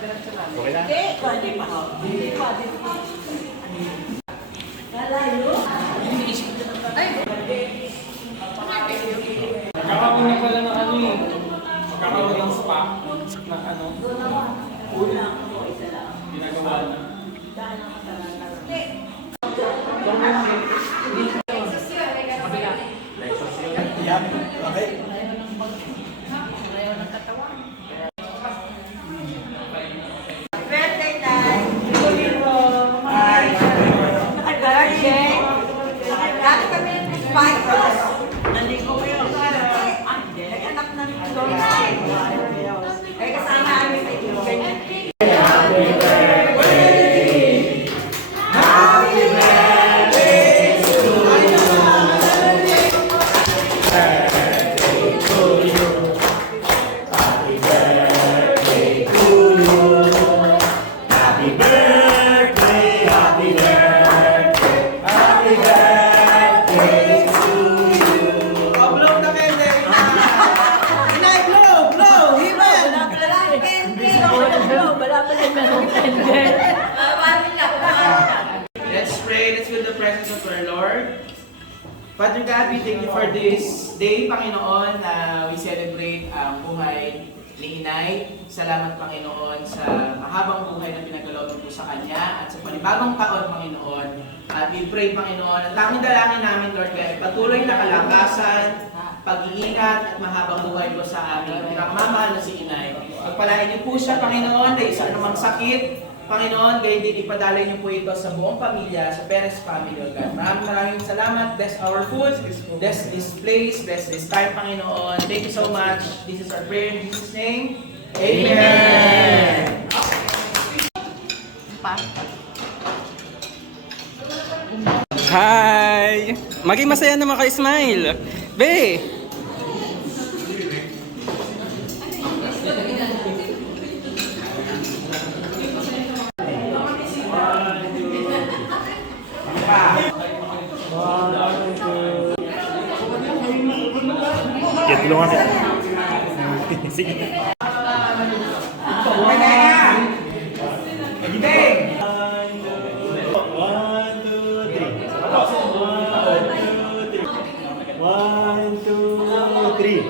Okay na? Hindi pa. Lalayo? Magkakaroon na pala ng ano eh. Magkakaroon ng spa na ano. Ginagawa na. Birthday time! Birthday! Dati kami ng spikers. Naligo ko yun. Nag-anak ng Lord. Kaya kasama namin sa ganyan. Let's pray. Let's feel the presence of our Lord. Father God, we thank you for this day, Panginoon, na we celebrate ang buhay ni Inay. Salamat, Panginoon, sa mahabang buhay na pinagkaloob mo sa Kanya at sa panibagong taon, Panginoon. At we pray, Panginoon, at tanging dalangin namin, Lord, kaya patuloy na kalakasan, pag-iingat at mahabang buhay po sa aming pinakamamahal na si Inay. Pagpalain niyo po siya, Panginoon, dahil sa anumang sakit, Panginoon, gayon din ipadalay niyo po ito sa buong pamilya, sa Perez family, Lord God. Maraming salamat. Bless our food. Bless this place. Bless this time, Panginoon. Thank you so much. This is our prayer in Jesus' name. Amen. Hi! Maging masaya naman kayo, smile! Be! Get tulungan kita. Sige. One, two, three.